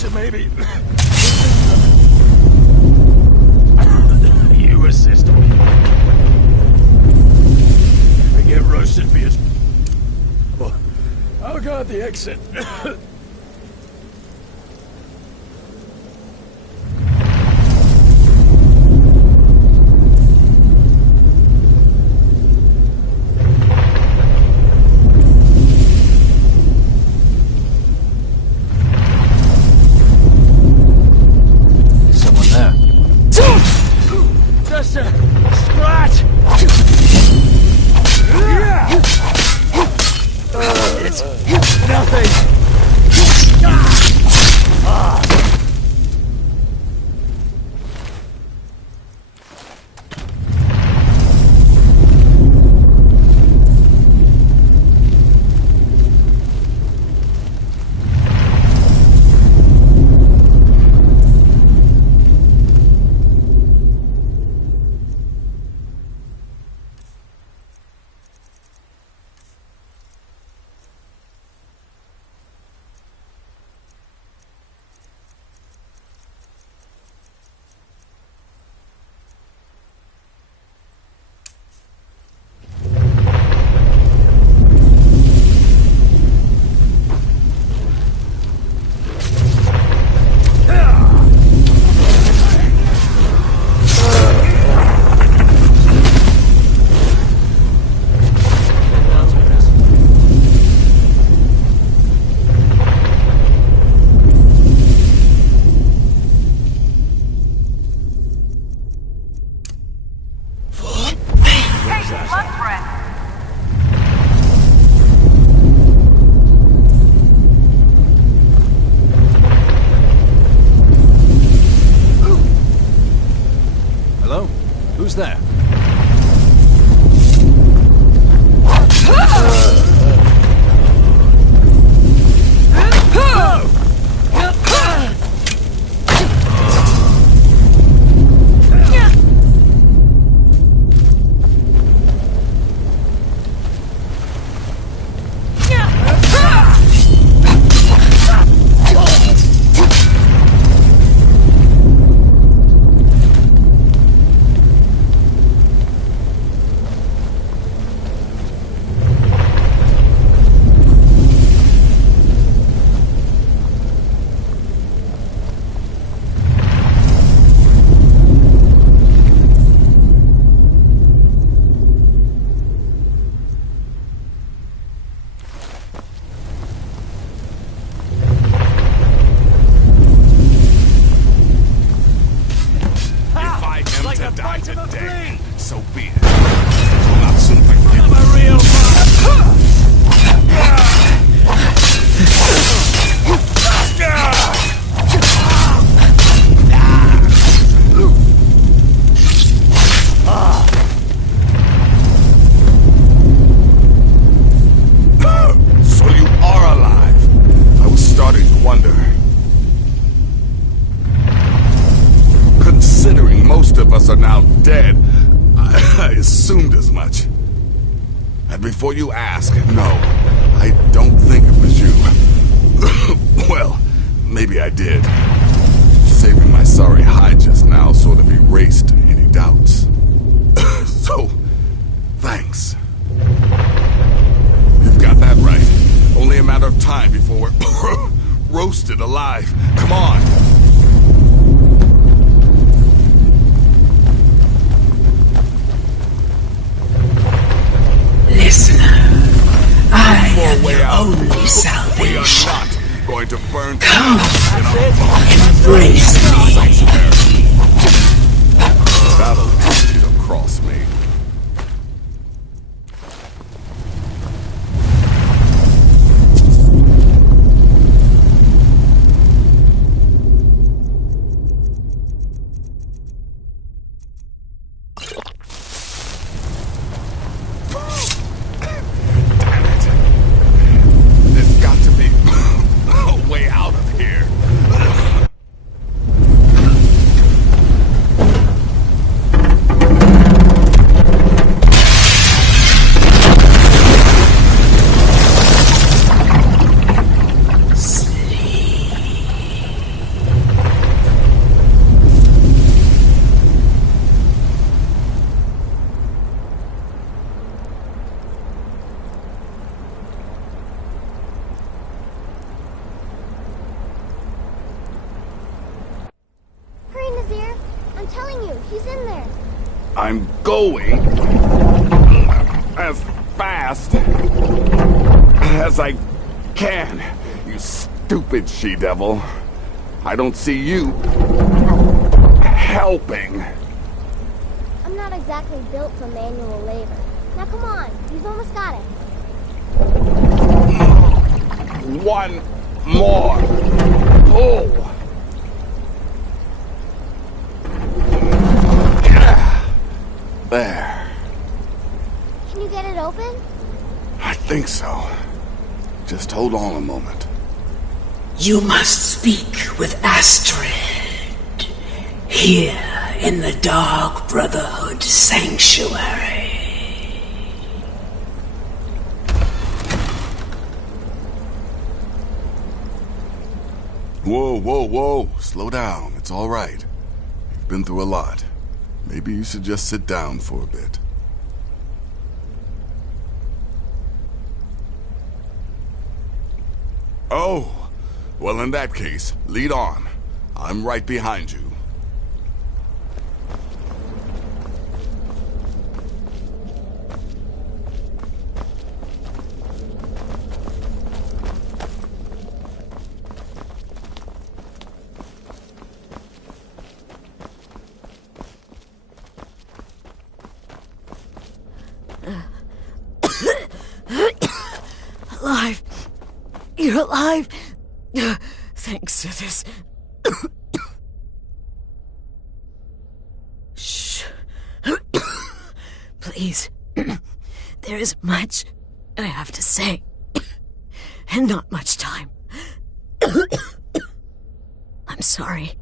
closer, maybe. You assist me. We get roasted for your... I'll guard the exit. Who's there? Before you ask, no, I don't think it was you. Well, maybe I did. Saving my sorry hide just now sort of erased any doubts. So, thanks. You've got that right. Only a matter of time before we're roasted alive. Come on. Listener, I am your only salvation. We are not going to burn. Come, embrace me. That'll teach you to cross me. telling you, he's in there. I'm going as fast as I can, you stupid she-devil. I don't see you helping. I'm not exactly built for manual labor. Now come on, you've almost got it. One more pull. There. Can you get it open? I think so. Just hold on a moment. You must speak with Astrid. Here in the Dark Brotherhood Sanctuary. Whoa, whoa, whoa. Slow down. It's all right. You've been through a lot. Maybe you should just sit down for a bit. Oh, well, in that case, lead on. I'm right behind you. Alive. You're alive. Thanks to this. Shh. Please. There is much I have to say. And not much time. I'm sorry.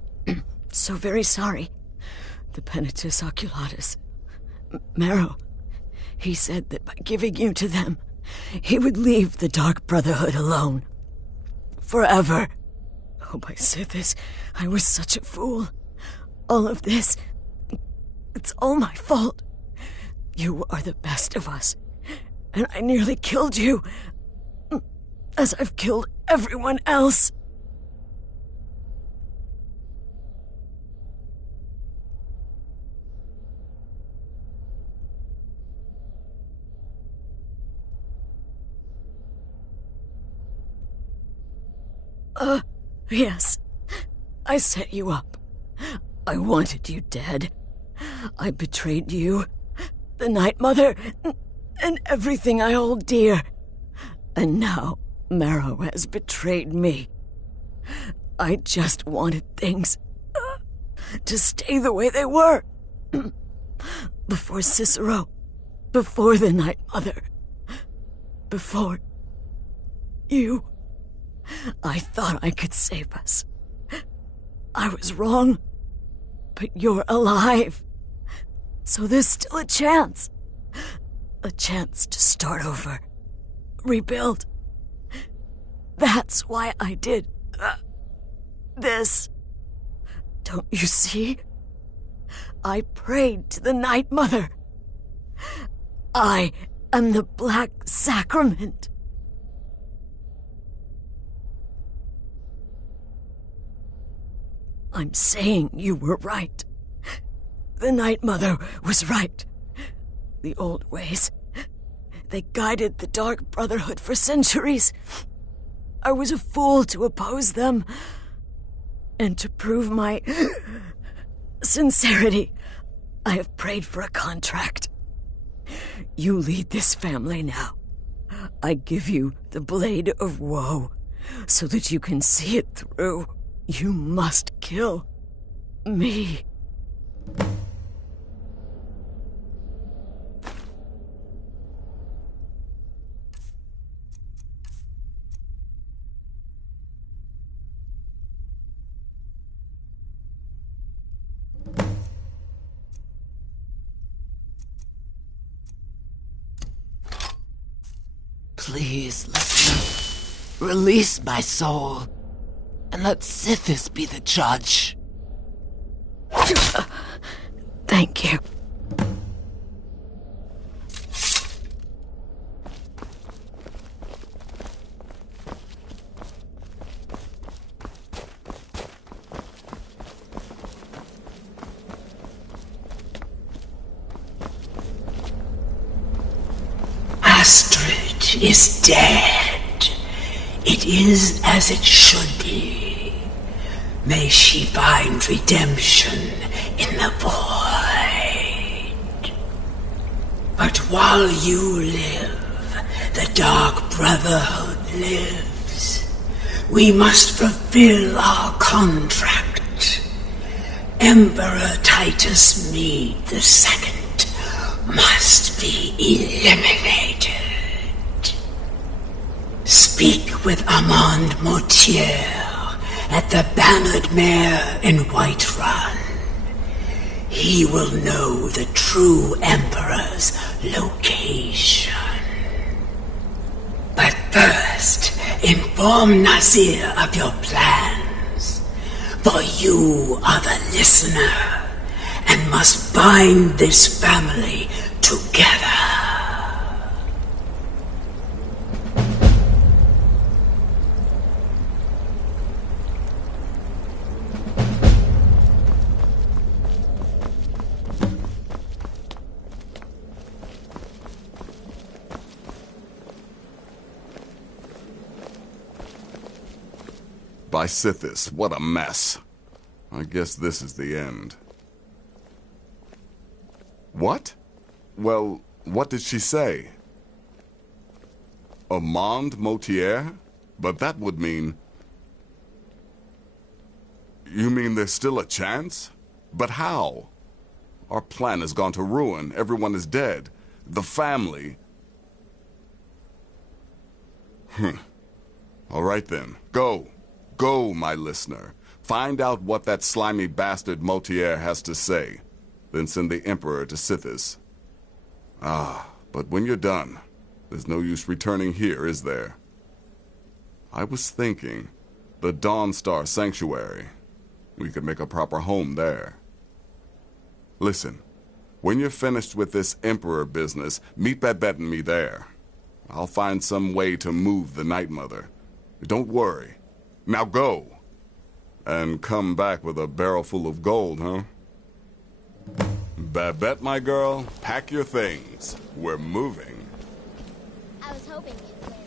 So very sorry. The Penitus Oculatus. Marrow. He said that by giving you to them, he would leave the Dark Brotherhood alone. Forever. Oh, my Sithis, I was such a fool. All of this, it's all my fault. You are the best of us, and I nearly killed you, as I've killed everyone else. Yes. I set you up. I wanted you dead. I betrayed you, the Night Mother, and everything I hold dear. And now Marrow has betrayed me. I just wanted things to stay the way they were. Before Cicero, before the Night Mother, before you. I thought I could save us. I was wrong. But you're alive. So there's still a chance. A chance to start over. Rebuild. That's why I did this. Don't you see? I prayed to the Night Mother. I am the Black Sacrament. I'm saying you were right. The Night Mother was right. The old ways, they guided the Dark Brotherhood for centuries. I was a fool to oppose them. And to prove my sincerity, I have prayed for a contract. You lead this family now. I give you the Blade of Woe, so that you can see it through. You must kill me. Please, listener, release my soul. And let Sithis be the judge. Thank you. is dead. It is as it should be. May she find redemption in the void. But while you live, the Dark Brotherhood lives. We must fulfill our contract. Emperor Titus Mede II must be eliminated. Speak with Armand Mortier at the Bannered Mare in Whiterun. He will know the true Emperor's location. But first, inform Nazir of your plans, for you are the listener and must bind this family together. By Sithis, what a mess. I guess this is the end. What? Well, what did she say? Armand Mortier? But that would mean... You mean there's still a chance? But how? Our plan has gone to ruin. Everyone is dead. The family... All right then. Go. Go, my listener. Find out what that slimy bastard Mortier has to say. Then send the Emperor to Sithis. But when you're done, there's no use returning here, is there? I was thinking, the Dawnstar Sanctuary. We could make a proper home there. Listen, when you're finished with this Emperor business, meet Babette and me there. I'll find some way to move the Night Mother. Don't worry. Now go. And come back with a barrel full of gold, huh? Babette, my girl, pack your things. We're moving. I was hoping you'd say that.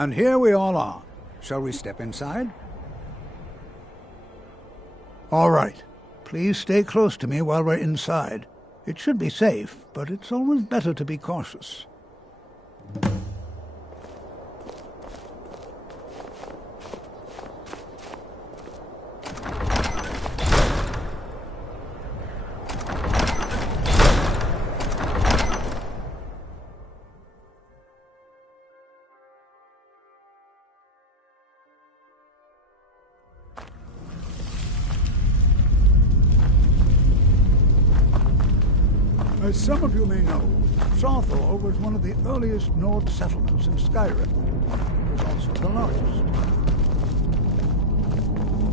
And here we all are. Shall we step inside? All right. Please stay close to me while we're inside. It should be safe, but it's always better to be cautious. As some of you may know, Southall was one of the earliest Nord settlements in Skyrim. It was also the largest.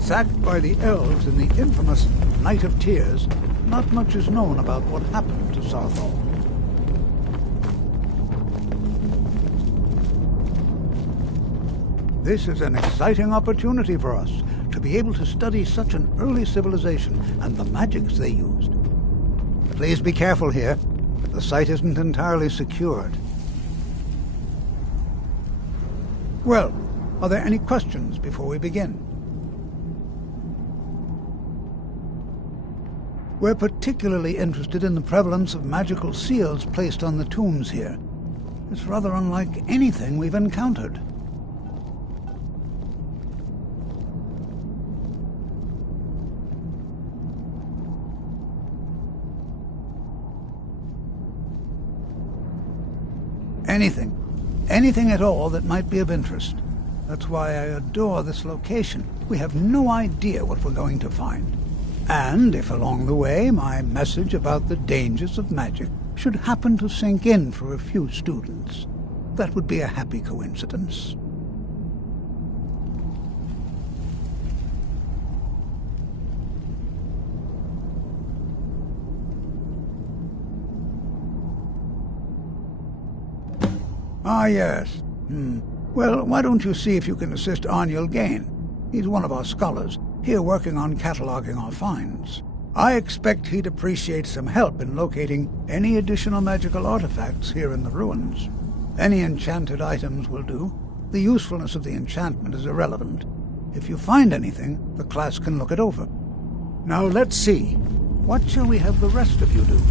Sacked by the elves in the infamous Night of Tears, not much is known about what happened to Southall. This is an exciting opportunity for us to be able to study such an early civilization and the magics they used. Please be careful here. The site isn't entirely secured. Well, are there any questions before we begin? We're particularly interested in the prevalence of magical seals placed on the tombs here. It's rather unlike anything we've encountered. Anything at all that might be of interest. That's why I adore this location. We have no idea what we're going to find. And if along the way my message about the dangers of magic should happen to sink in for a few students, that would be a happy coincidence. Ah, yes. Well, why don't you see if you can assist Arniel Gain? He's one of our scholars, here working on cataloging our finds. I expect he'd appreciate some help in locating any additional magical artifacts here in the ruins. Any enchanted items will do. The usefulness of the enchantment is irrelevant. If you find anything, the class can look it over. Now let's see. What shall we have the rest of you do?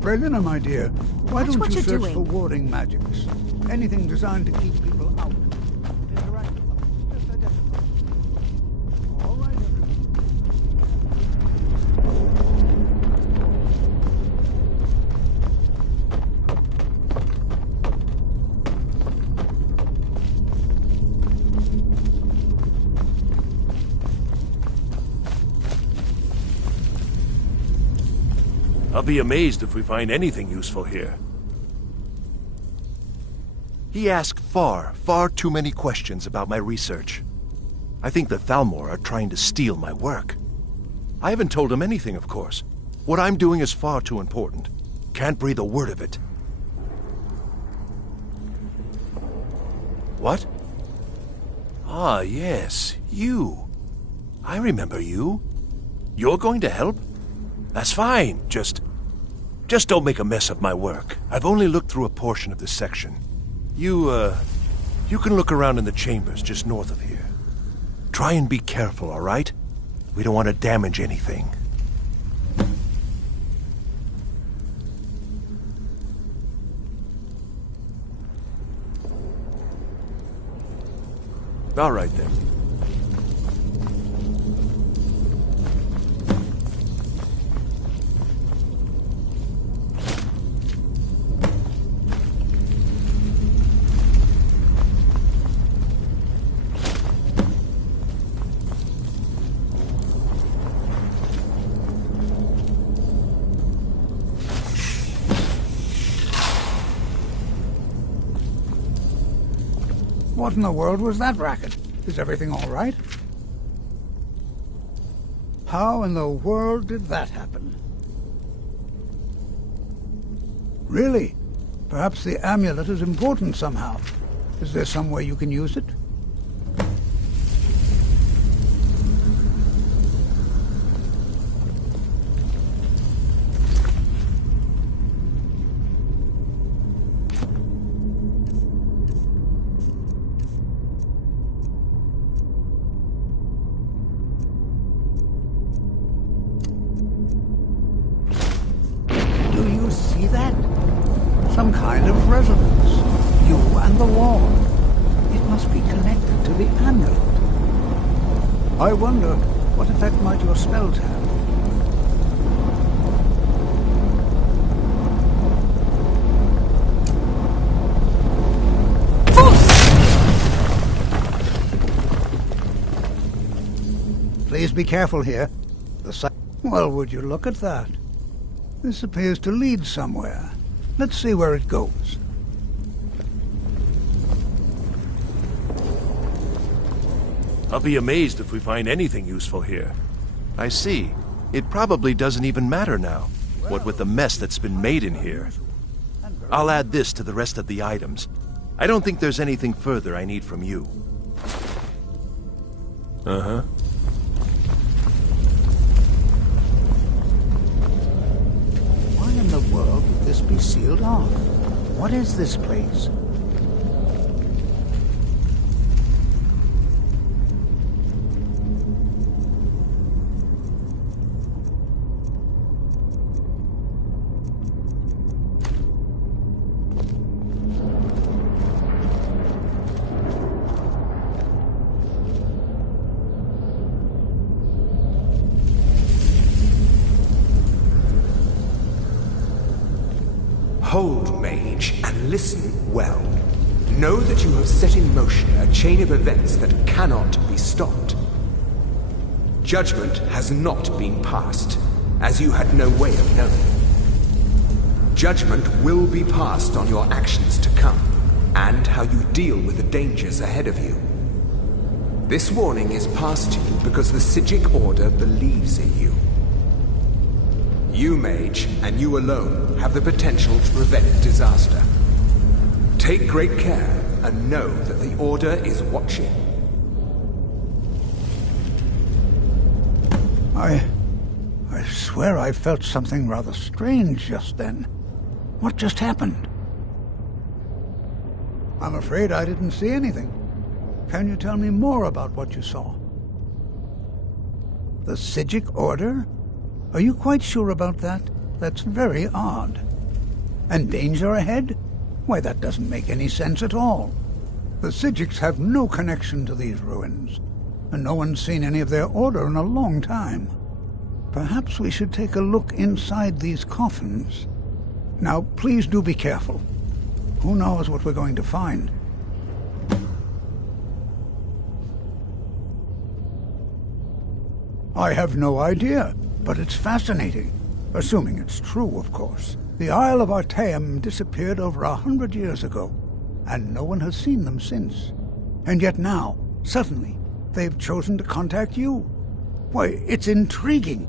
Berliner, my dear, why Watch don't what you you're search doing. for warding magics? Anything designed to keep people out. Interact with them. Just identify. All right, everyone. I'll be amazed if we find anything useful here. He asked far too many questions about my research. I think the Thalmor are trying to steal my work. I haven't told him anything, of course. What I'm doing is far too important. Can't breathe a word of it. What? Ah, yes, you. I remember you. You're going to help? That's fine. Just don't make a mess of my work. I've only looked through a portion of this section. You can look around in the chambers just north of here. Try and be careful, all right? We don't want to damage anything. All right, then. What in the world was that racket? Is everything all right? How in the world did that happen? Really? Perhaps the amulet is important somehow. Is there some way you can use it? See that? Some kind of resonance. You and the wall. It must be connected to the amulet. I wonder, what effect might your spells have? Please be careful here. Well, would you look at that? This appears to lead somewhere. Let's see where it goes. I'll be amazed if we find anything useful here. I see. It probably doesn't even matter now, what with the mess that's been made in here. I'll add this to the rest of the items. I don't think there's anything further I need from you. Uh-huh. Why in the world would this be sealed off? What is this place? Hold, mage, and listen well. Know that you have set in motion a chain of events that cannot be stopped. Judgment has not been passed, as you had no way of knowing. Judgment will be passed on your actions to come, and how you deal with the dangers ahead of you. This warning is passed to you because the Psijic Order believes in you. You, mage, and you alone, have the potential to prevent disaster. Take great care, and know that the Order is watching. I swear I felt something rather strange just then. What just happened? I'm afraid I didn't see anything. Can you tell me more about what you saw? The Psijic Order? Are you quite sure about that? That's very odd. And danger ahead? Why, that doesn't make any sense at all. The Psijics have no connection to these ruins, and no one's seen any of their order in a long time. Perhaps we should take a look inside these coffins. Now, please do be careful. Who knows what we're going to find? I have no idea. But it's fascinating, assuming it's true, of course. The Isle of Artaeum disappeared over 100 years ago, and no one has seen them since. And yet now, suddenly, they've chosen to contact you. Why, it's intriguing.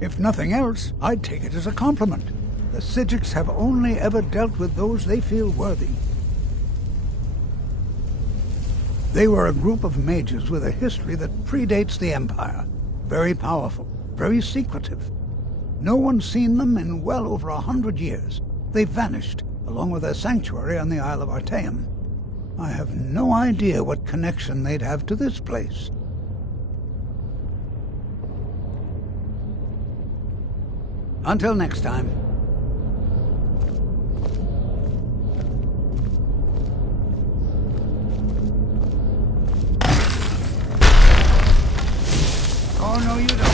If nothing else, I'd take it as a compliment. The Psijics have only ever dealt with those they feel worthy. They were a group of mages with a history that predates the Empire. Very powerful. Very secretive. No one's seen them in well over 100 years. They vanished, along with their sanctuary on the Isle of Artaeum. I have no idea what connection they'd have to this place. Until next time. Oh, no, you don't.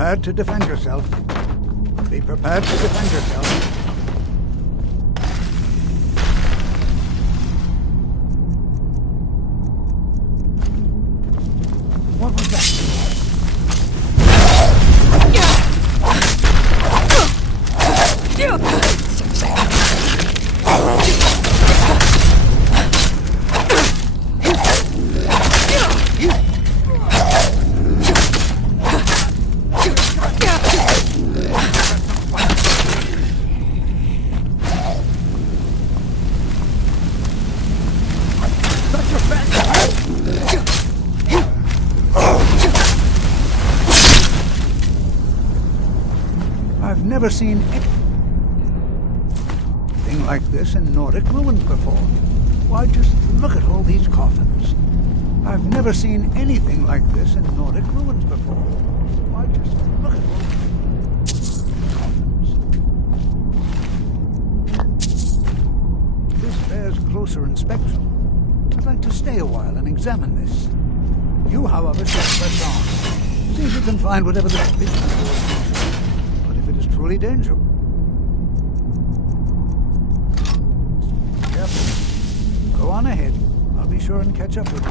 prepared to defend yourself. Be prepared to defend yourself. What was that? I've never seen anything like this in Nordic ruins before. Why, just look at all these coffins. I've never seen anything like this in Nordic ruins before. Why, just look at all these coffins. This bears closer inspection. I'd like to stay a while and examine this. You, however, should press on. See if you can find whatever this business is. But if it is truly dangerous... Careful. Go on ahead. I'll be sure and catch up with you.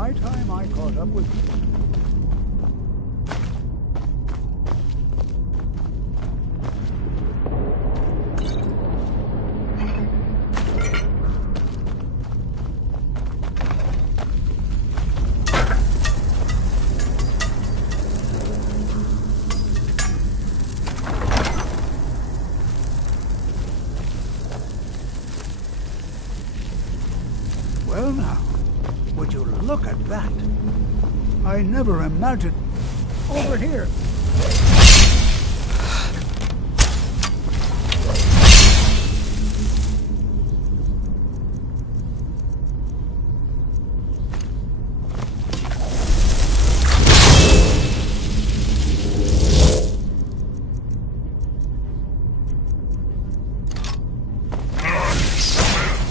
high time I caught up with you. Well now, would you look at that? I never imagined... Over here!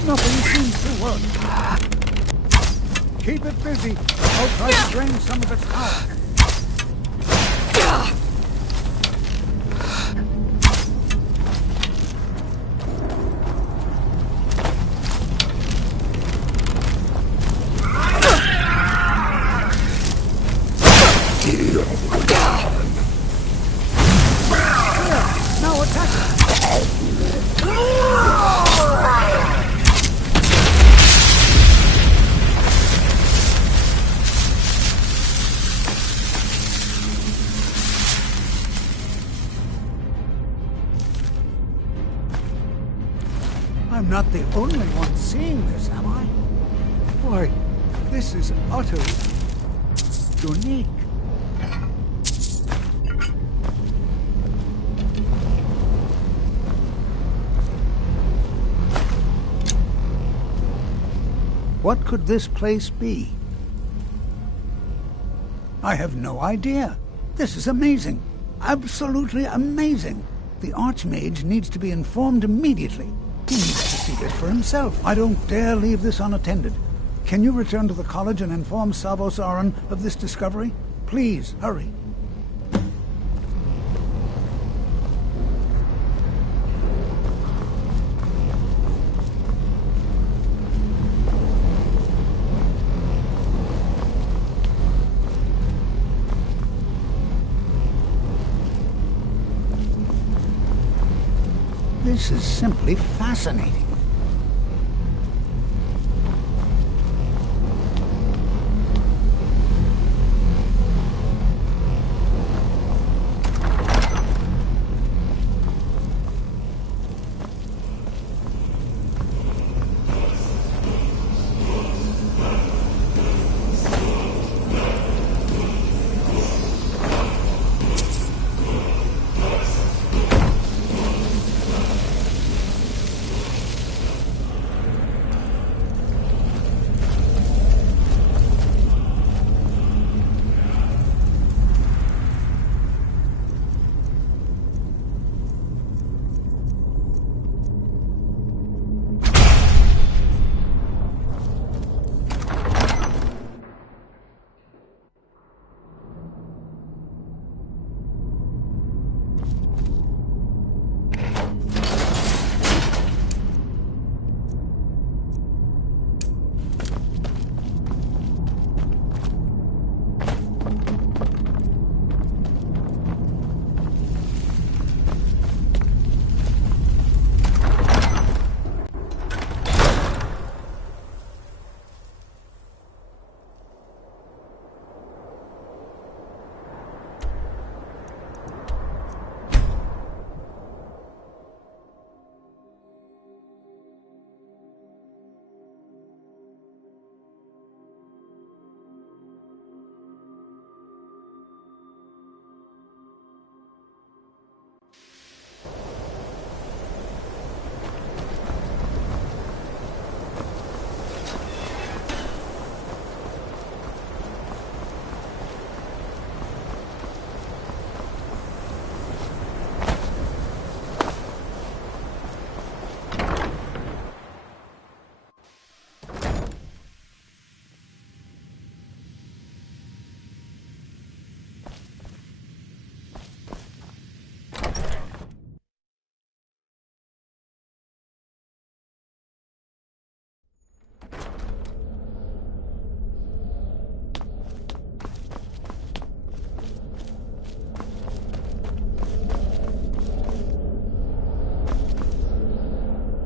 Nothing seems to work. Keep it busy. I'll try to drain some of its power. Here, now attack it. I'm not the only one seeing this, am I? Why, this is utterly unique. What could this place be? I have no idea. This is amazing. Absolutely amazing. The Archmage needs to be informed immediately. He needs to see this for himself. I don't dare leave this unattended. Can you return to the college and inform Savos Aran of this discovery? Please, hurry. This is simply fascinating.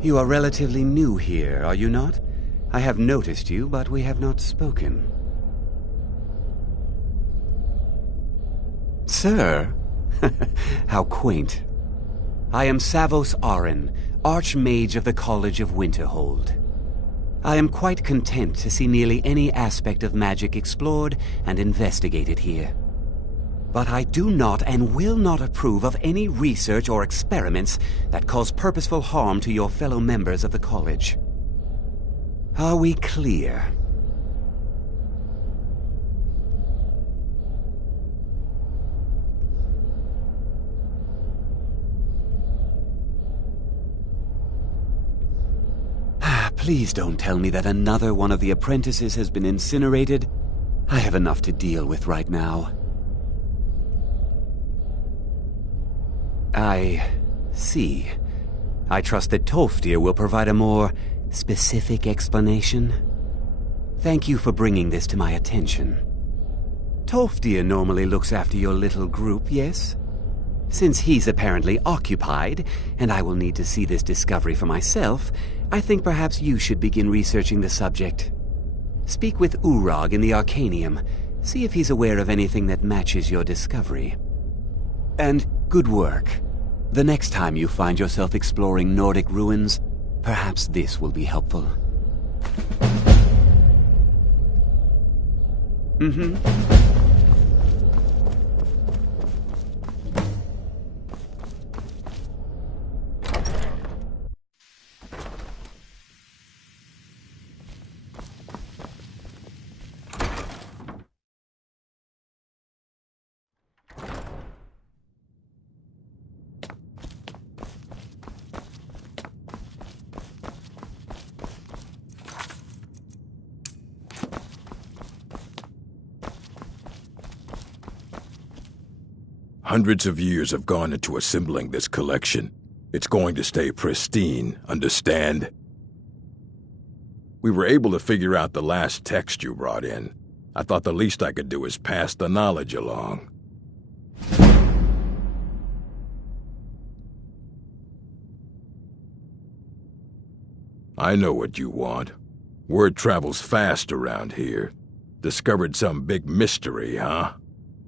You are relatively new here, are you not? I have noticed you, but we have not spoken. Sir? How quaint. I am Savos Arin, Archmage of the College of Winterhold. I am quite content to see nearly any aspect of magic explored and investigated here. But I do not and will not approve of any research or experiments that cause purposeful harm to your fellow members of the college. Are we clear? Please don't tell me that another one of the apprentices has been incinerated. I have enough to deal with right now. I see. I trust that Tolfdir will provide a more specific explanation. Thank you for bringing this to my attention. Tolfdir normally looks after your little group, yes? Since he's apparently occupied, and I will need to see this discovery for myself, I think perhaps you should begin researching the subject. Speak with Urag in the Arcanium. See if he's aware of anything that matches your discovery. And good work. The next time you find yourself exploring Nordic ruins, perhaps this will be helpful. Hundreds of years have gone into assembling this collection. It's going to stay pristine, understand? We were able to figure out the last text you brought in. I thought the least I could do is pass the knowledge along. I know what you want. Word travels fast around here. Discovered some big mystery, huh?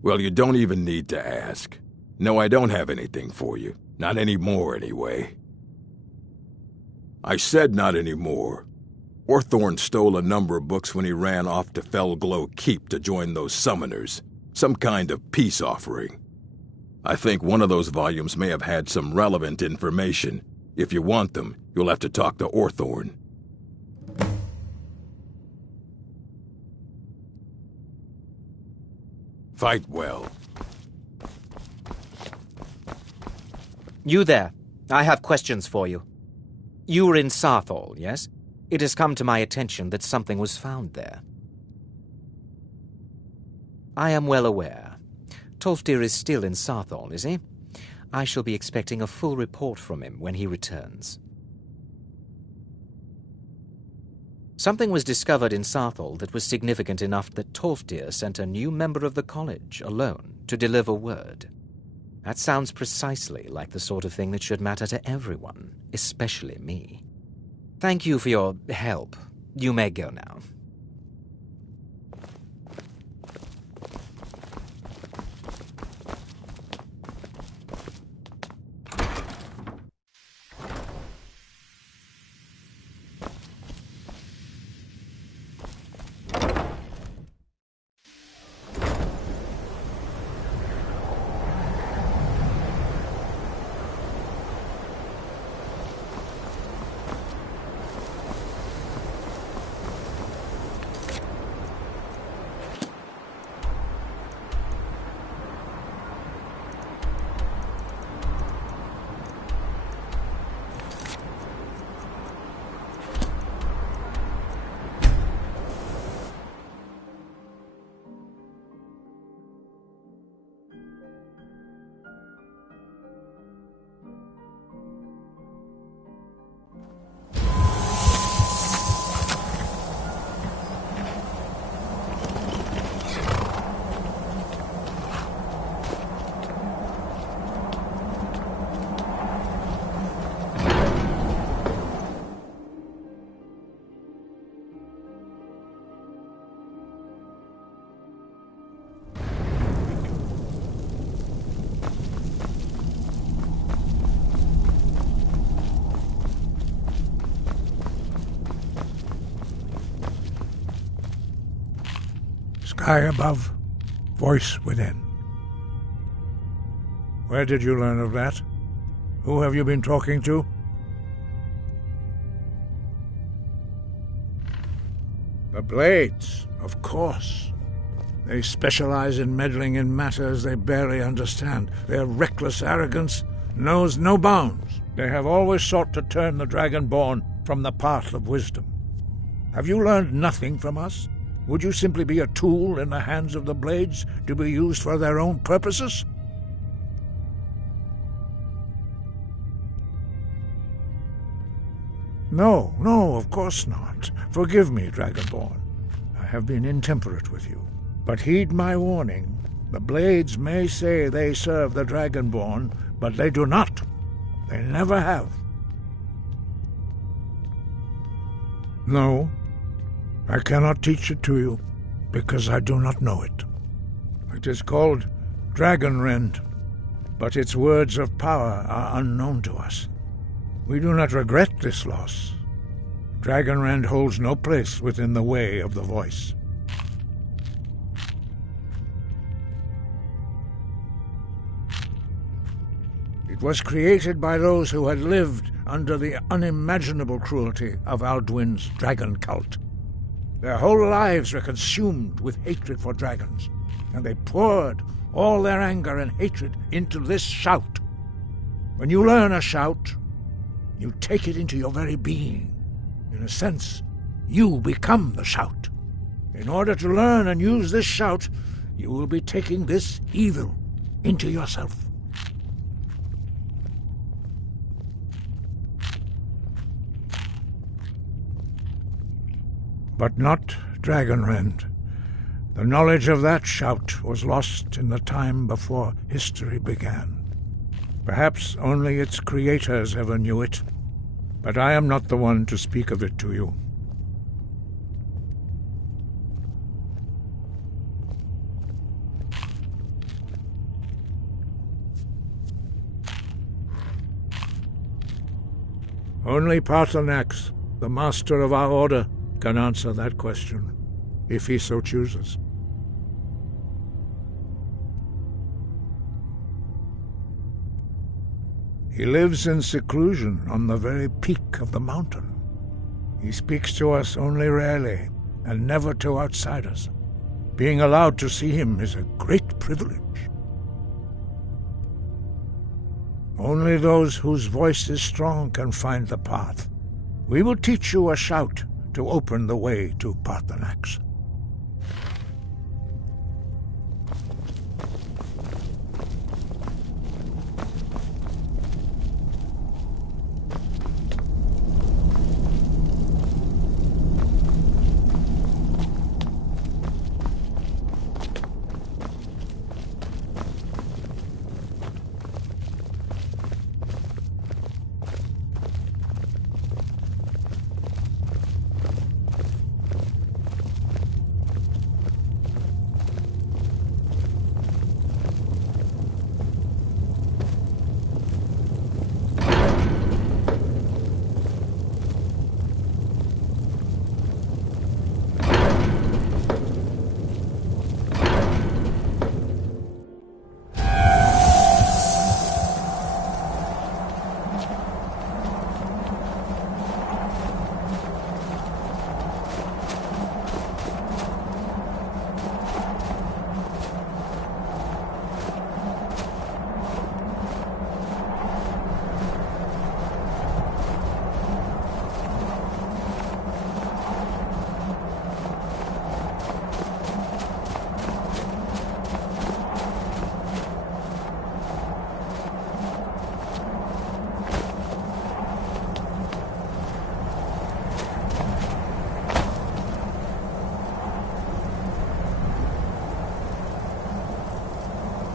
Well, you don't even need to ask. No, I don't have anything for you. Not anymore, anyway. I said not anymore. Orthorn stole a number of books when he ran off to Felglow Keep to join those summoners. Some kind of peace offering. I think one of those volumes may have had some relevant information. If you want them, you'll have to talk to Orthorn. Fight well. You there. I have questions for you. You were in Sarthol, yes? It has come to my attention that something was found there. I am well aware. Tolfdir is still in Sarthol, is he? I shall be expecting a full report from him when he returns. Something was discovered in Sarthol that was significant enough that Tolfdir sent a new member of the college, alone, to deliver word. That sounds precisely like the sort of thing that should matter to everyone, especially me. Thank you for your help. You may go now. Sky above, voice within. Where did you learn of that? Who have you been talking to? The Blades, of course. They specialize in meddling in matters they barely understand. Their reckless arrogance knows no bounds. They have always sought to turn the Dragonborn from the path of wisdom. Have you learned nothing from us? Would you simply be a tool in the hands of the Blades to be used for their own purposes? No, of course not. Forgive me, Dragonborn. I have been intemperate with you. But heed my warning. The Blades may say they serve the Dragonborn, but they do not. They never have. No, I cannot teach it to you, because I do not know it. It is called Dragonrend, but its words of power are unknown to us. We do not regret this loss. Dragonrend holds no place within the way of the voice. It was created by those who had lived under the unimaginable cruelty of Alduin's dragon cult. Their whole lives were consumed with hatred for dragons, and they poured all their anger and hatred into this shout. When you learn a shout, you take it into your very being. In a sense, you become the shout. In order to learn and use this shout, you will be taking this evil into yourself. But not Dragonrend. The knowledge of that shout was lost in the time before history began. Perhaps only its creators ever knew it, but I am not the one to speak of it to you. Only Paarthurnax, the master of our order, can answer that question, if he so chooses. He lives in seclusion on the very peak of the mountain. He speaks to us only rarely, and never to outsiders. Being allowed to see him is a great privilege. Only those whose voice is strong can find the path. We will teach you a shout to open the way to Paarthurnax.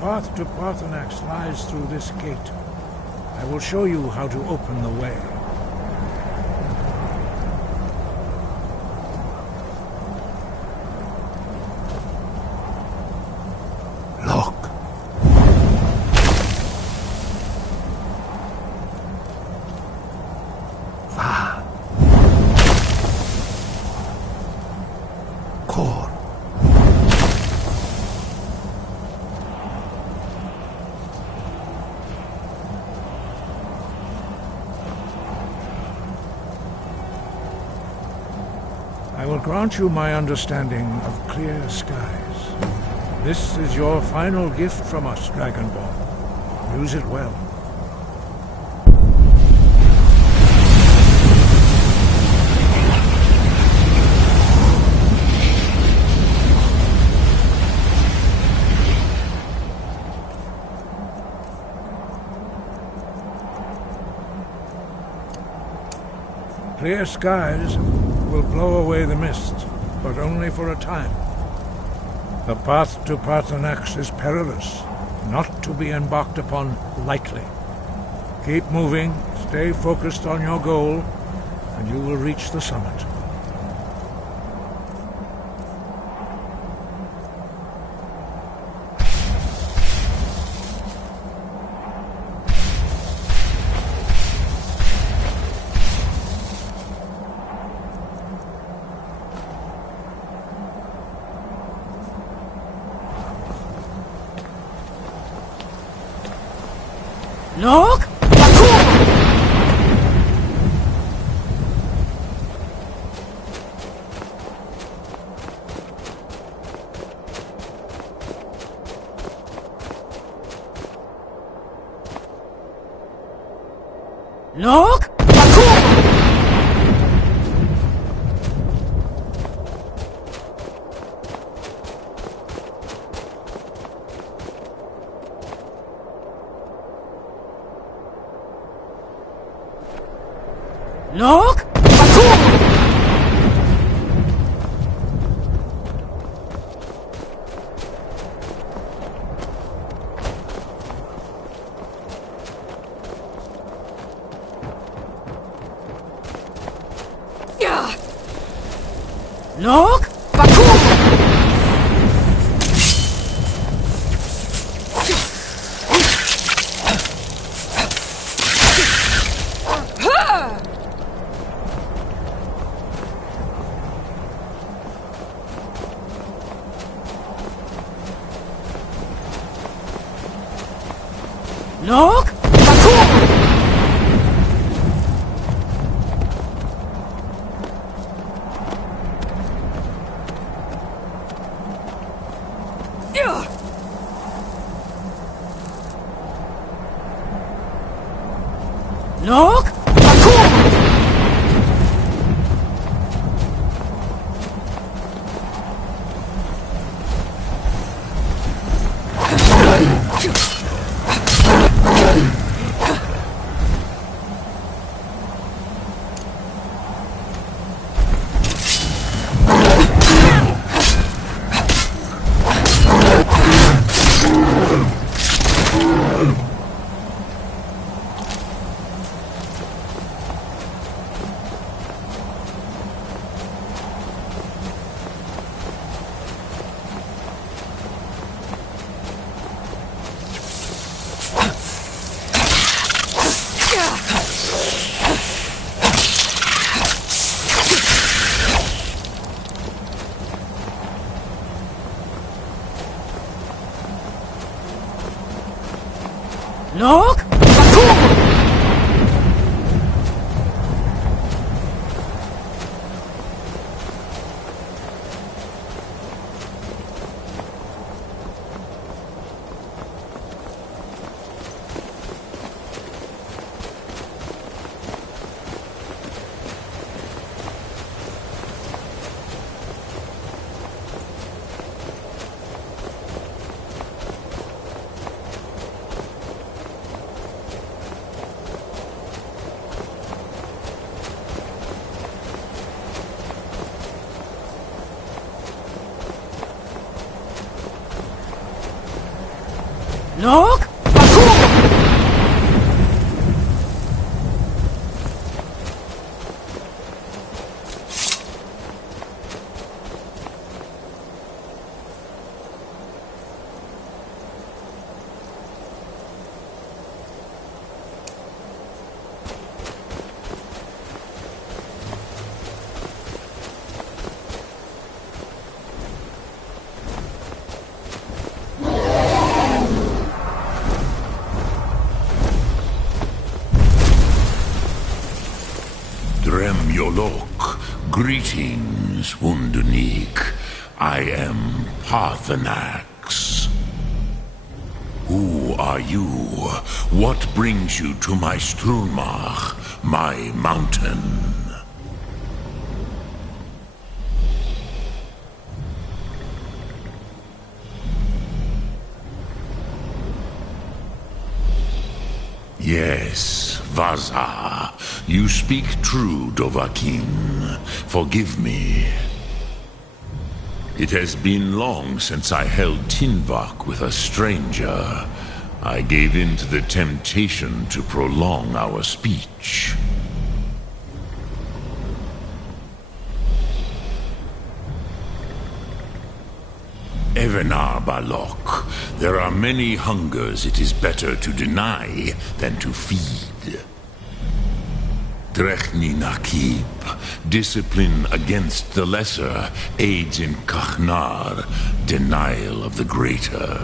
The path to Paarthurnax lies through this gate. I will show you how to open the way. Look. Va. Cor. grant you my understanding of clear skies. This is your final gift from us, Dragonborn. Use it well. Clear skies will blow away the mist, but only for a time. The path to Paarthurnax is perilous, not to be embarked upon lightly. Keep moving, stay focused on your goal, and you will reach the summit. Look! Look! Look! Look! Look! Look! Look! Look! Yolok, greetings. Greetings, Wunderneek. I am Parthenax. Who are you? What brings you to my Strunmach, my mountain? Yes, Vaza. You speak true, Dovahkiin. Forgive me. It has been long since I held Tinvak with a stranger. I gave in to the temptation to prolong our speech. Evenar Balok, there are many hungers it is better to deny than to feed. Drechni Nakib, discipline against the lesser aids in Kachnar, denial of the greater.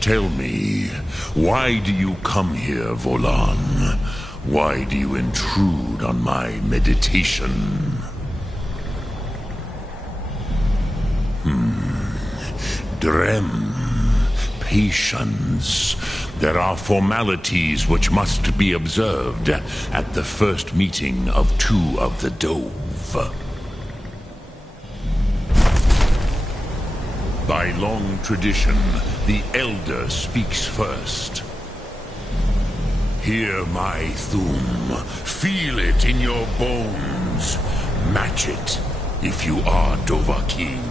Tell me, why do you come here, Volan? Why do you intrude on my meditation? Drem, patience. There are formalities which must be observed at the first meeting of two of the Dove. By long tradition, the Elder speaks first. Hear my Thum. Feel it in your bones. Match it if you are Dovahkiin.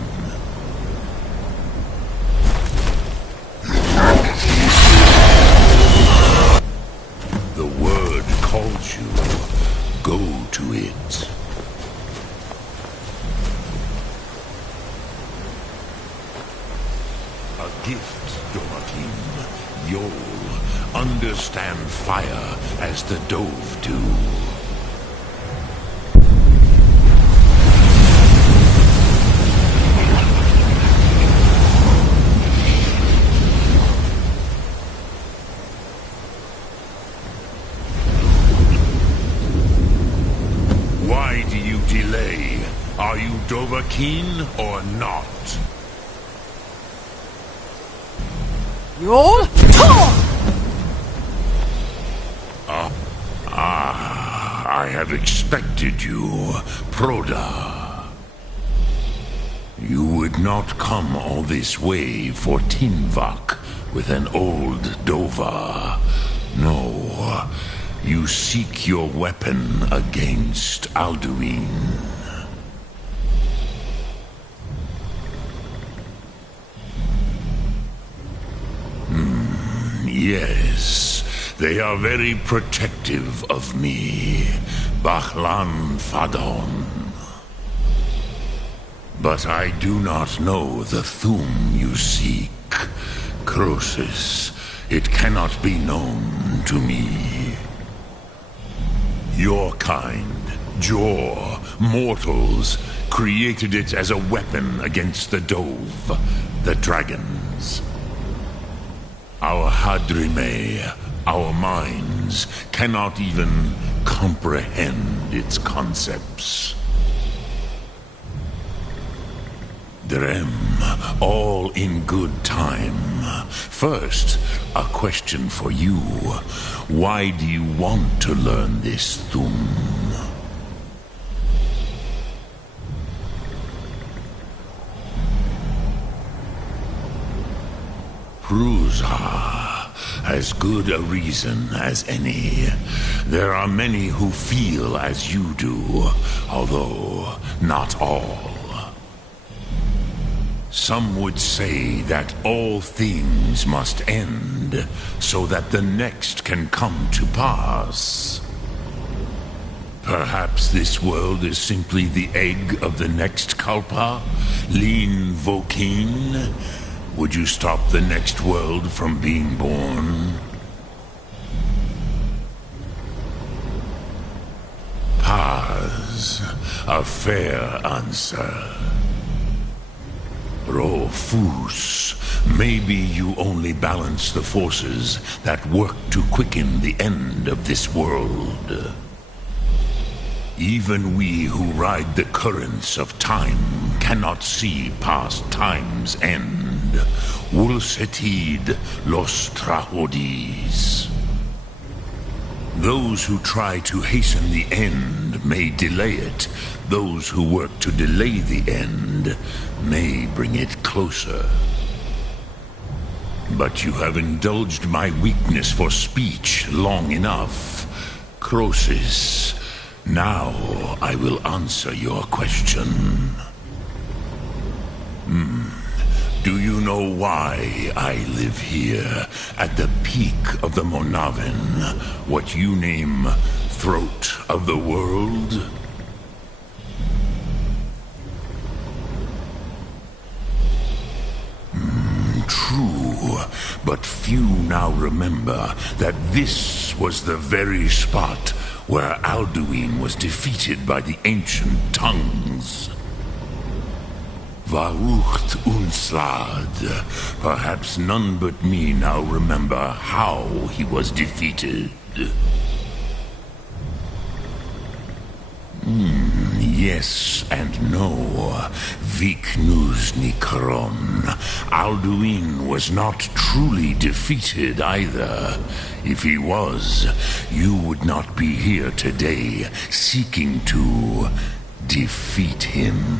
The word calls you. Go to it. A gift, Dovahkiin. You'll understand fire as the Dove do. Are you Dovahkiin or not? You'll I have expected you, Proda. You would not come all this way for Tinvak with an old Dova. No, you seek your weapon against Alduin. Yes, they are very protective of me, Bahlan Fadon. But I do not know the Thum you seek. Croesus, it cannot be known to me. Your kind, Jor, mortals, created it as a weapon against the Dove, the dragons. Our Hadrime, our minds, cannot even comprehend its concepts. Drem, all in good time. First, a question for you. Why do you want to learn this Thum? Prusa, as good a reason as any. There are many who feel as you do, although not all. Some would say that all things must end, so that the next can come to pass. Perhaps this world is simply the egg of the next Kalpa, Lin Vokin. Would you stop the next world from being born? Paz, a fair answer. Rofus, maybe you only balance the forces that work to quicken the end of this world. Even we who ride the currents of time cannot see past time's end. Wulsetid los trahodis. Those who try to hasten the end may delay it. Those who work to delay the end may bring it closer. But you have indulged my weakness for speech long enough. Croesus, now I will answer your question. Do you know why I live here, at the peak of the Monavin, what you name Throat of the World? True, but few now remember that this was the very spot where Alduin was defeated by the ancient tongues. Varucht Unslad. Perhaps none but me now remember how he was defeated. Yes and no. Viknus Nikaron. Alduin was not truly defeated either. If he was, you would not be here today seeking to defeat him.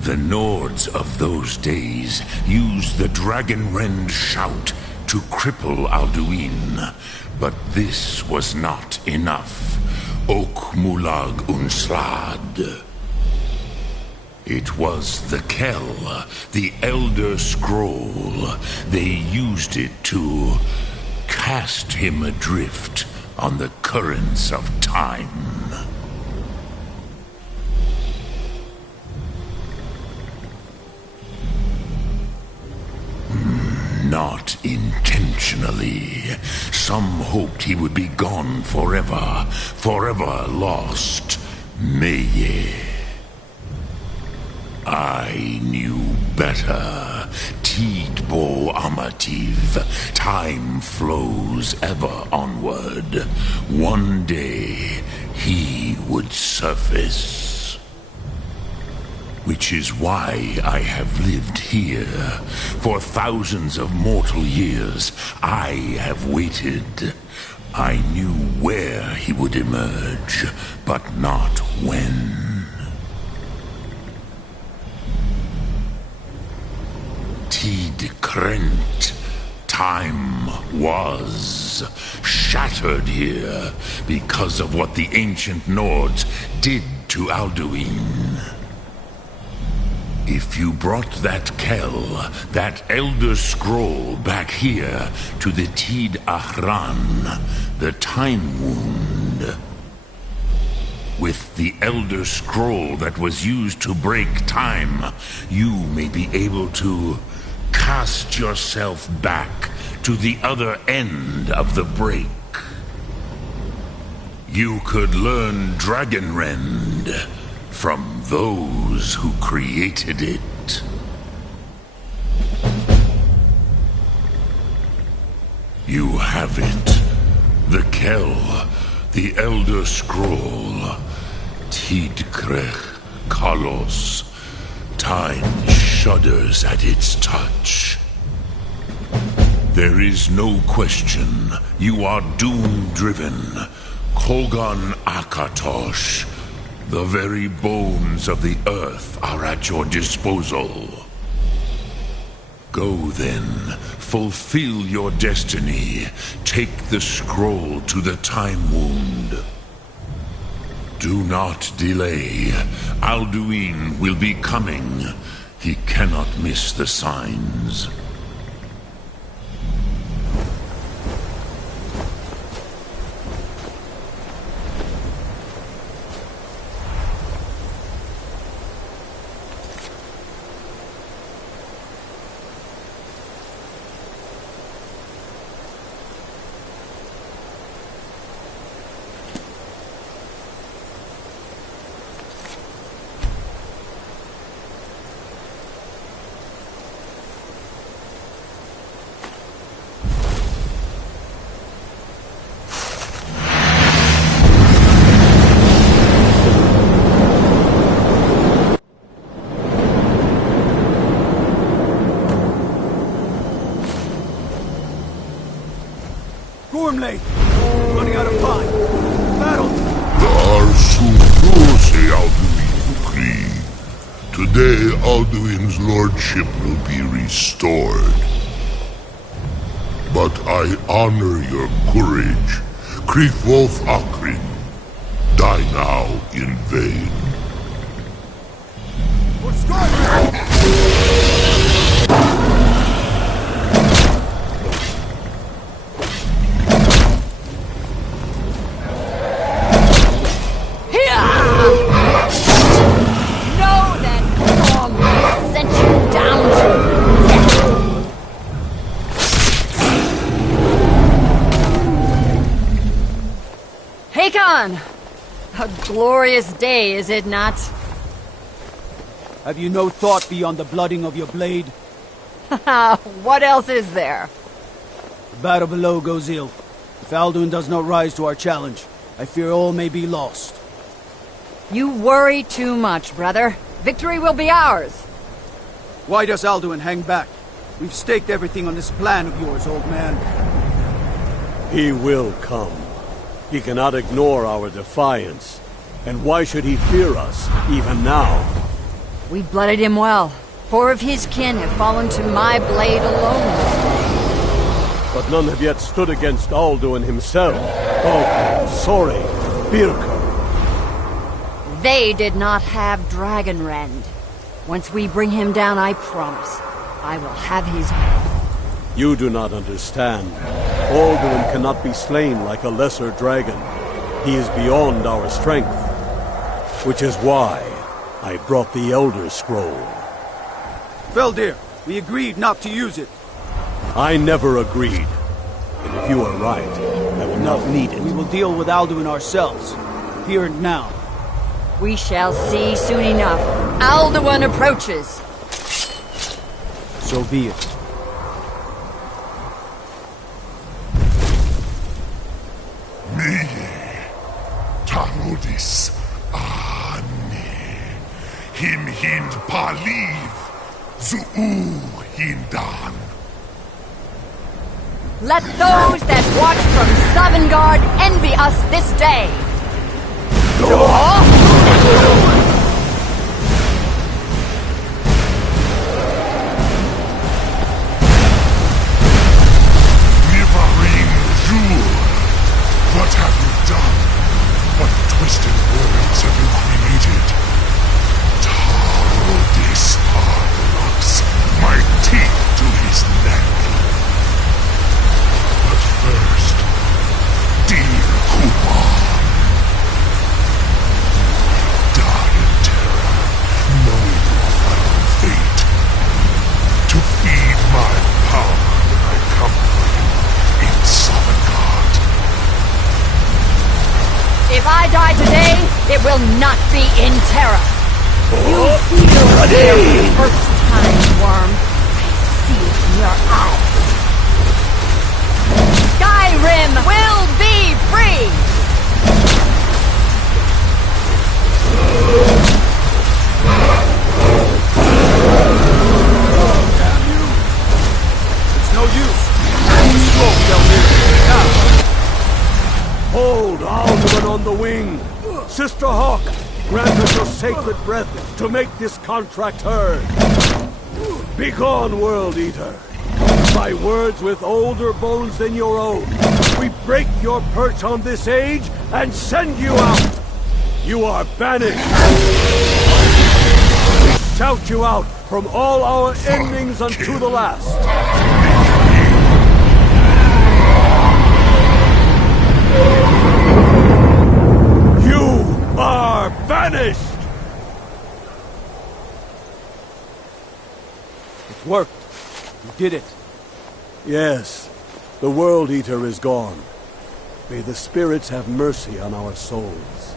The Nords of those days used the Dragonrend shout to cripple Alduin, but this was not enough. Ok Mulag Unslad. It was the Kell, the Elder Scroll. They used it to cast him adrift on the currents of time. Not intentionally. Some hoped he would be gone forever, forever lost. Meye. I knew better. Tidbo Amativ. Time flows ever onward. One day, he would surface. Which is why I have lived here. For thousands of mortal years, I have waited. I knew where he would emerge, but not when. Tid Krent. Time was shattered here because of what the ancient Nords did to Alduin. If you brought that Kell, that Elder Scroll back here to the Tid Ahran, the Time Wound, with the Elder Scroll that was used to break time, you may be able to cast yourself back to the other end of the break. You could learn Dragonrend from those who created it. You have it. The Kell, the Elder Scroll, Tidkrech Kalos. Time shudders at its touch. There is no question. You are doom-driven. Kogan Akatosh. The very bones of the earth are at your disposal. Go then, fulfill your destiny. Take the scroll to the Time Wound. Do not delay. Alduin will be coming. He cannot miss the signs. Gormley! Running out of time. Battle! Today, Alduin's lordship will be restored. But I honor your courage. Kriegwolf Akrin. Die now in vain. For Skyrim! A glorious day, is it not? Have you no thought beyond the blooding of your blade? What else is there? The battle below goes ill. If Alduin does not rise to our challenge, I fear all may be lost. You worry too much, brother. Victory will be ours. Why does Alduin hang back? We've staked everything on this plan of yours, old man. He will come. He cannot ignore our defiance. And why should he fear us, even now? We blooded him well. 4 of his kin have fallen to my blade alone. But none have yet stood against Alduin himself. Oh, sorry, Birka. They did not have Dragonrend. Once we bring him down, I promise, I will have his way. You do not understand. Alduin cannot be slain like a lesser dragon. He is beyond our strength. Which is why I brought the Elder Scroll. Feldir, we agreed not to use it. I never agreed. And if you are right, I will not need it. We will deal with Alduin ourselves. Here and now. We shall see soon enough. Alduin approaches. So be it. Tarudis Ani Him Hind Paliv Zuu Hindan. Let those that watch from Sovngarde envy us this day. Nivarim Jur, what have you done? What twisted words have you created? Tarudis Pardox, my teeth to his neck. But first, dear Kumar, die in terror, knowing your final fate. To feed my power when I come for you in Sovngarde. If I die today, it will not be in terror. You feel for the first time, worm. I see it in your eyes. Skyrim will be free! Damn you! It's no use. The scroll, Feldir. Now! Hold Alduin on the wing! Sister Hawk, grant us your sacred breath to make this contract heard. Begone, World Eater! By words with older bones than your own, we break your perch on this age and send you out! You are banished! We shout you out from all our endings unto the last! You are banished! It worked. You did it. Yes, the World Eater is gone. May the spirits have mercy on our souls.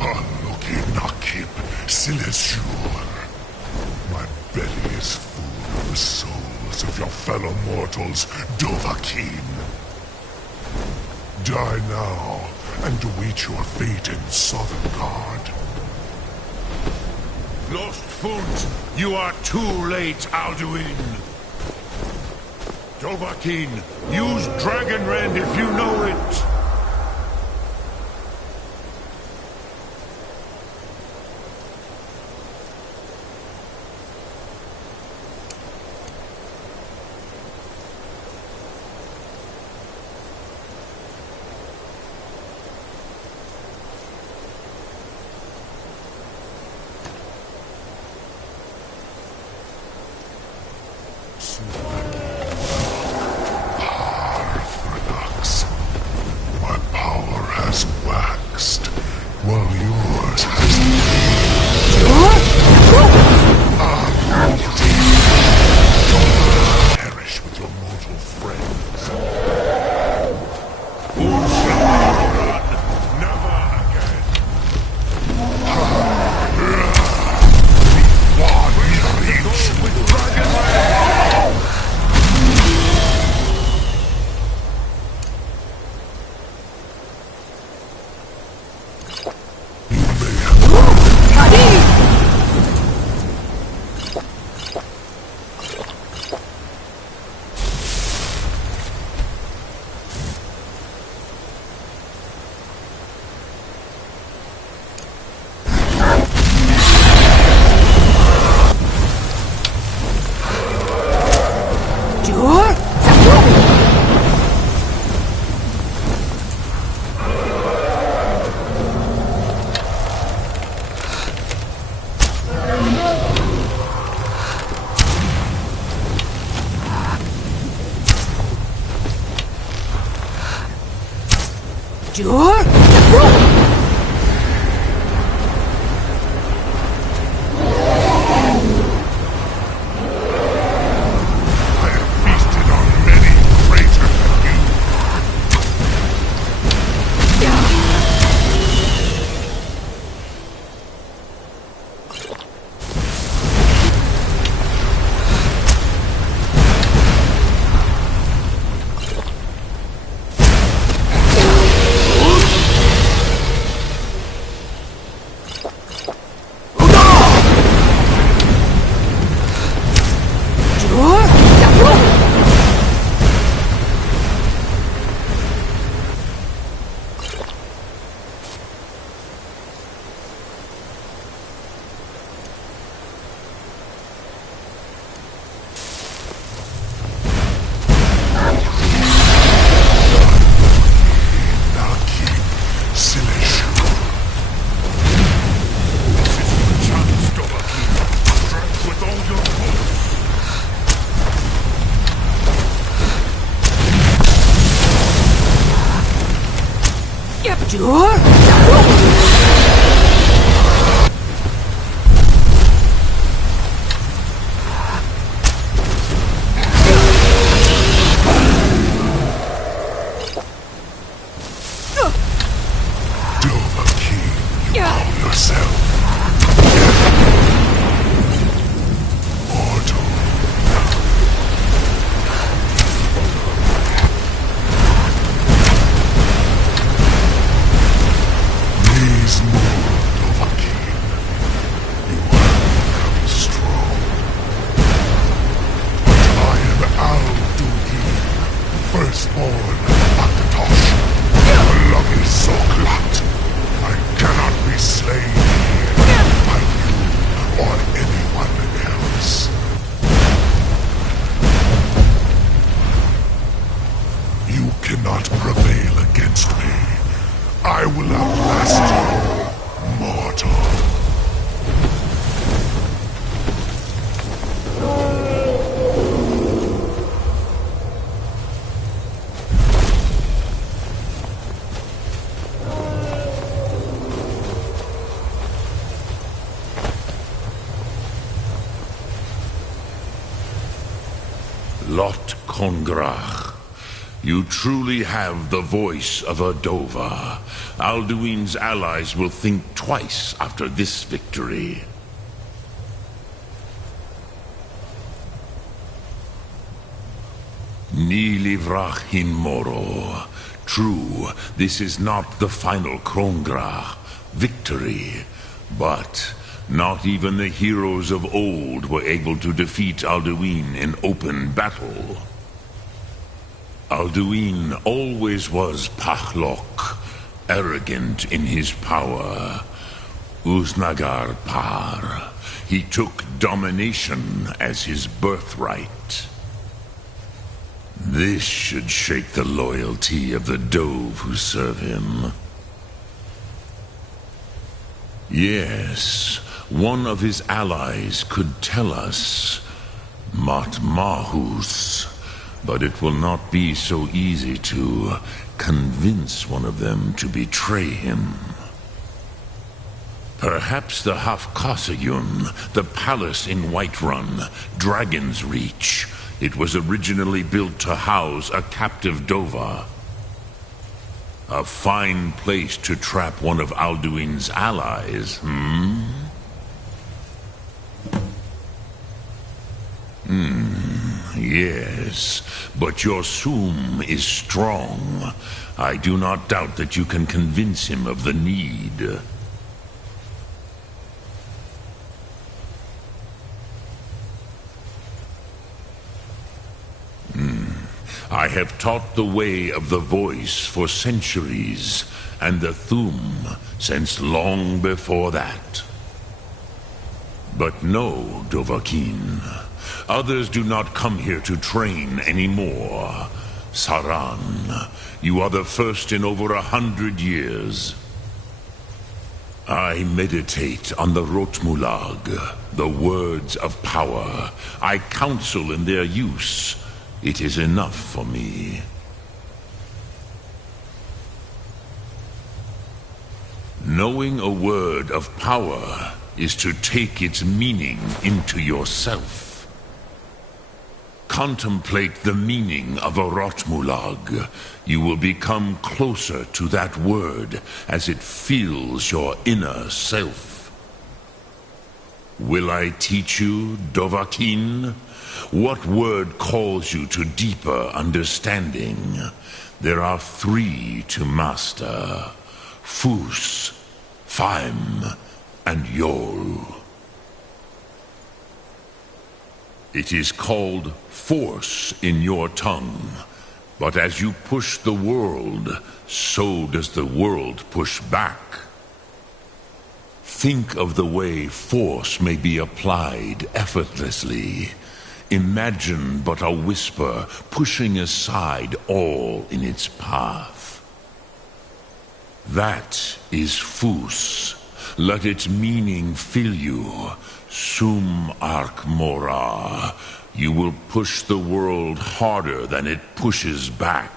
Alukinakib Silesur. My belly is full of the souls of your fellow mortals, Dovahkiin. Die now, and await your fate in Sovngarde. Lost Foot, you are too late, Alduin. Dovahkiin, use Dragon Rend if you know it. My power has waxed, while yours has perish with your mortal friends. Never again. With Dragon Rend. Lot Kongrach. You truly have the voice of a Dova. Alduin's allies will think twice after this victory. Ni livrach in moro. True, this is not the final Krongra, victory, but not even the heroes of old were able to defeat Alduin in open battle. Alduin always was Pahlok, arrogant in his power. Uznagar Par. He took domination as his birthright. This should shake the loyalty of the Dove who serve him. Yes, one of his allies could tell us. Matmahus. But it will not be so easy to convince one of them to betray him. Perhaps the Hafkasayun, the palace in Whiterun, Dragon's Reach. It was originally built to house a captive Dova. A fine place to trap one of Alduin's allies, Yes, but your Sum is strong. I do not doubt that you can convince him of the need. I have taught the way of the voice for centuries, and the Thum since long before that. But no, Dovahkiin. Others do not come here to train anymore. Saran, you are the first in over 100 years. I meditate on the Rotmulag, the words of power. I counsel in their use. It is enough for me. Knowing a word of power is to take its meaning into yourself. Contemplate the meaning of a Rotmulag. You will become closer to that word as it fills your inner self. Will I teach you, Dovahkiin? What word calls you to deeper understanding? There are 3 to master. Fus, Faim, and Yol. It is called force in your tongue, but as you push the world, so does the world push back. Think of the way force may be applied effortlessly. Imagine but a whisper pushing aside all in its path. That is Fus. Let its meaning fill you. Sum Ark Mora. You will push the world harder than it pushes back.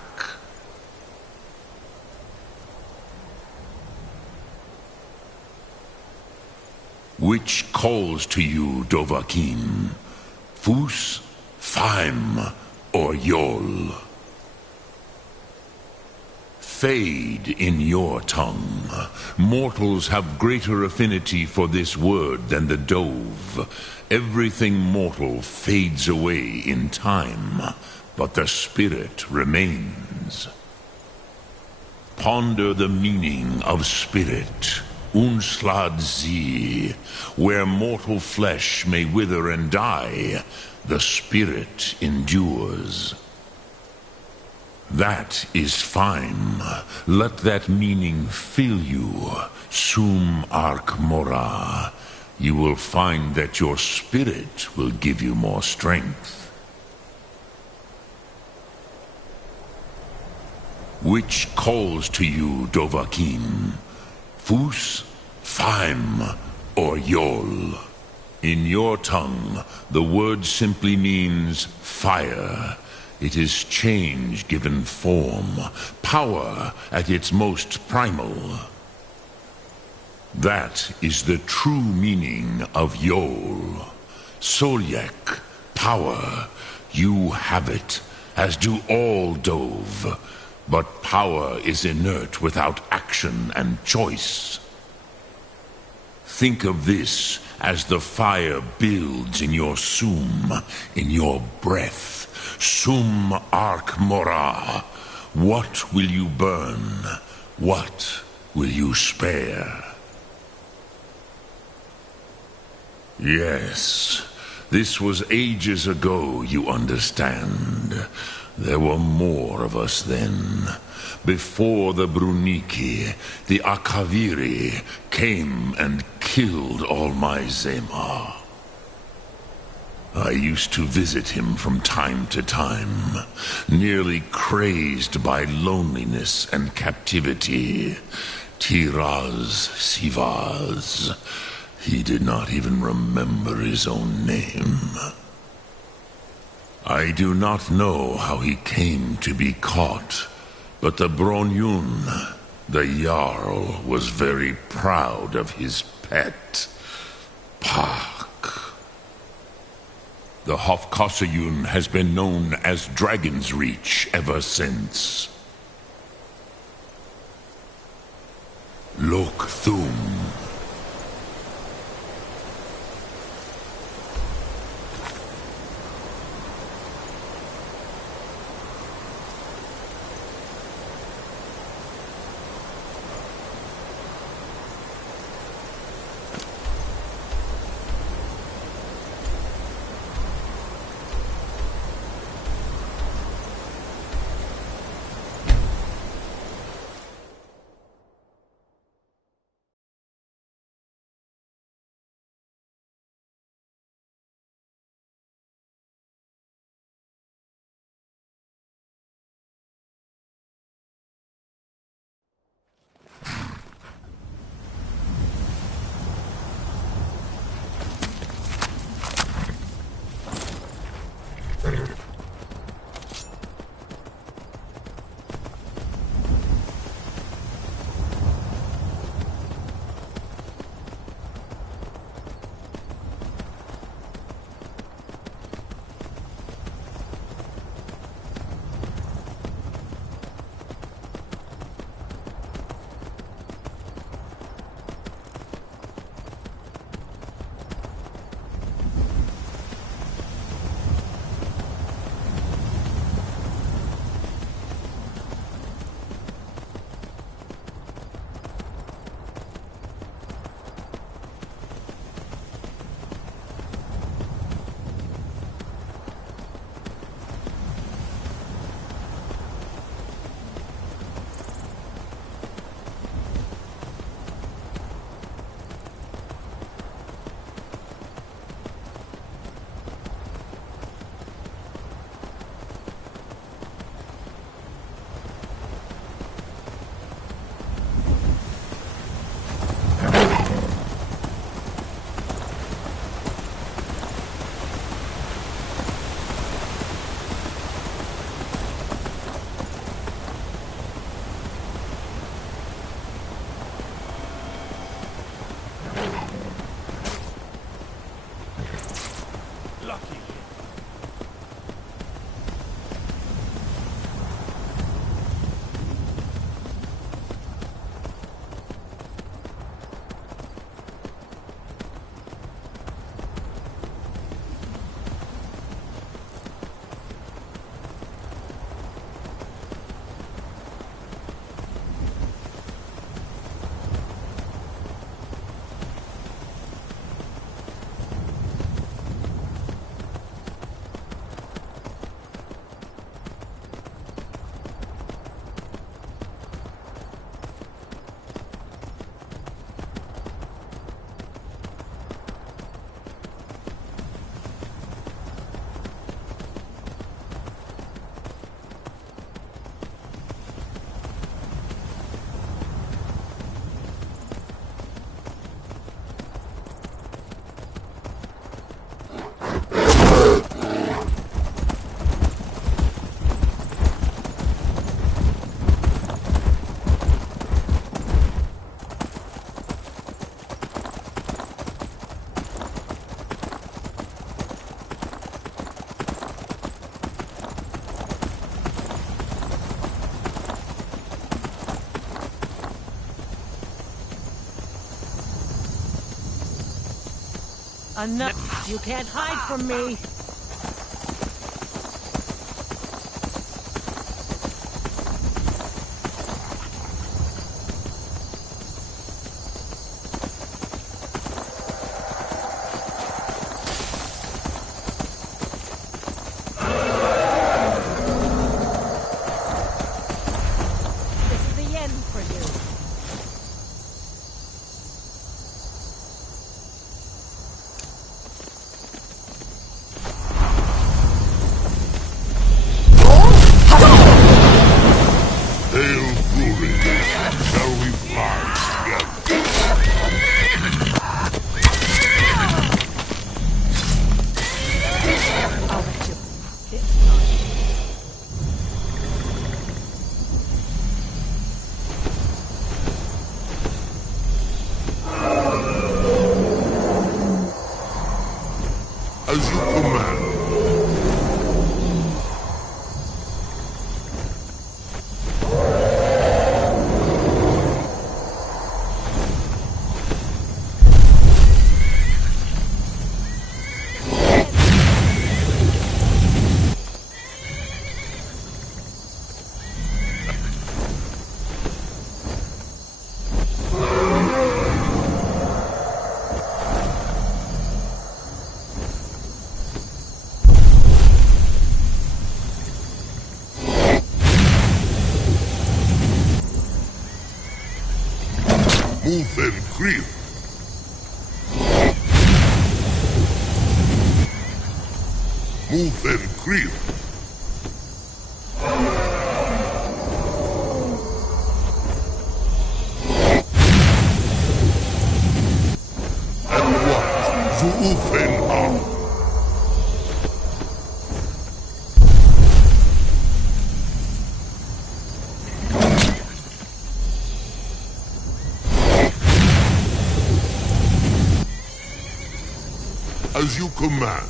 Which calls to you, Dovahkiin? Fus, Faim, or Yol? Fade in your tongue. Mortals have greater affinity for this word than the Dove. Everything mortal fades away in time, but the spirit remains. Ponder the meaning of spirit. Unslad Zi. Where mortal flesh may wither and die, the spirit endures. That is fine. Let that meaning fill you. Sum Ark Mora. You will find that your spirit will give you more strength. Which calls to you, Dovahkiin? Fus, Faim, or Yol? In your tongue, the word simply means fire. It is change given form, power at its most primal. That is the true meaning of Yol. Solyek, power. You have it, as do all Dove. But power is inert without action and choice. Think of this as the fire builds in your Sum, in your breath. Sum Ark Mora. What will you burn? What will you spare? Yes, this was ages ago, you understand. There were more of us then. Before the Bruniki, the Akaviri came and killed all my Zema. I used to visit him from time to time, nearly crazed by loneliness and captivity. Tiraz Sivaz. He did not even remember his own name. I do not know how he came to be caught, but the Bronyun, the Jarl, was very proud of his pet, Pak. The Hofkossayun has been known as Dragon's Reach ever since. Lok Thum. Enough! You can't hide from me! Zuufen Kriel. Mufen Kriel. And what? Zuufen Ar. As you command.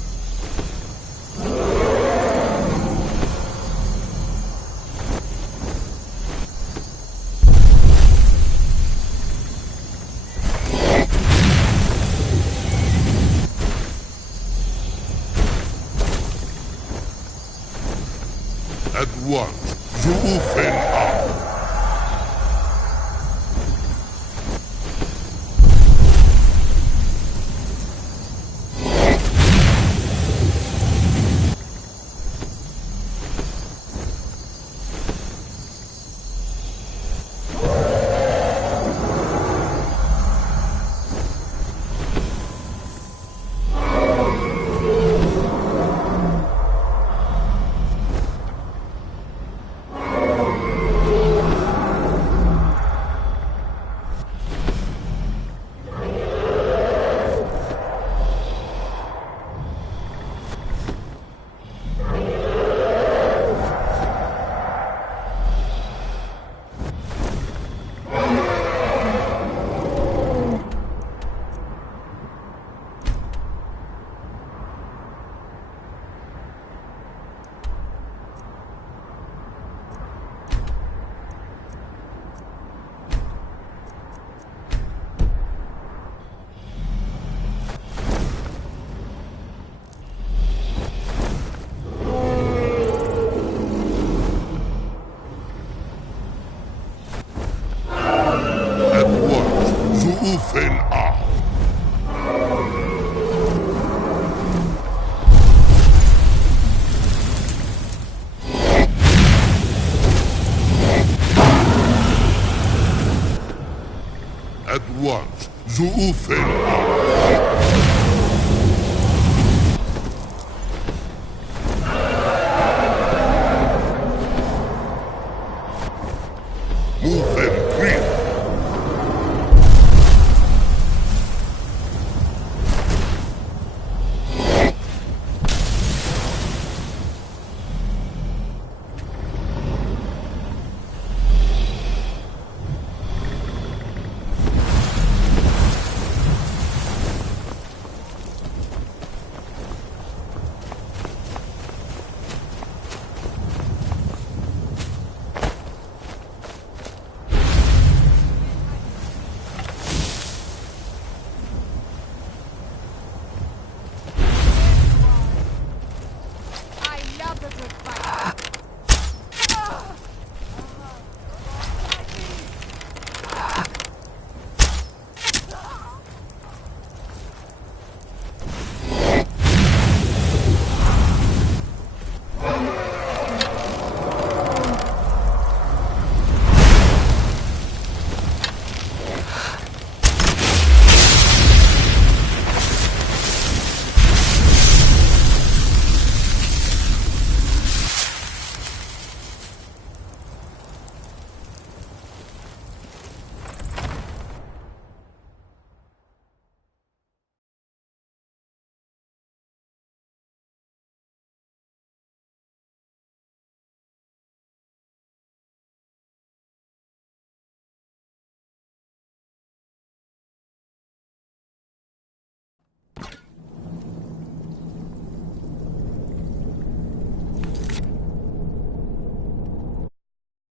At once, Zuufen Ar. Zuufen Ar. At once, Zuufen Ar.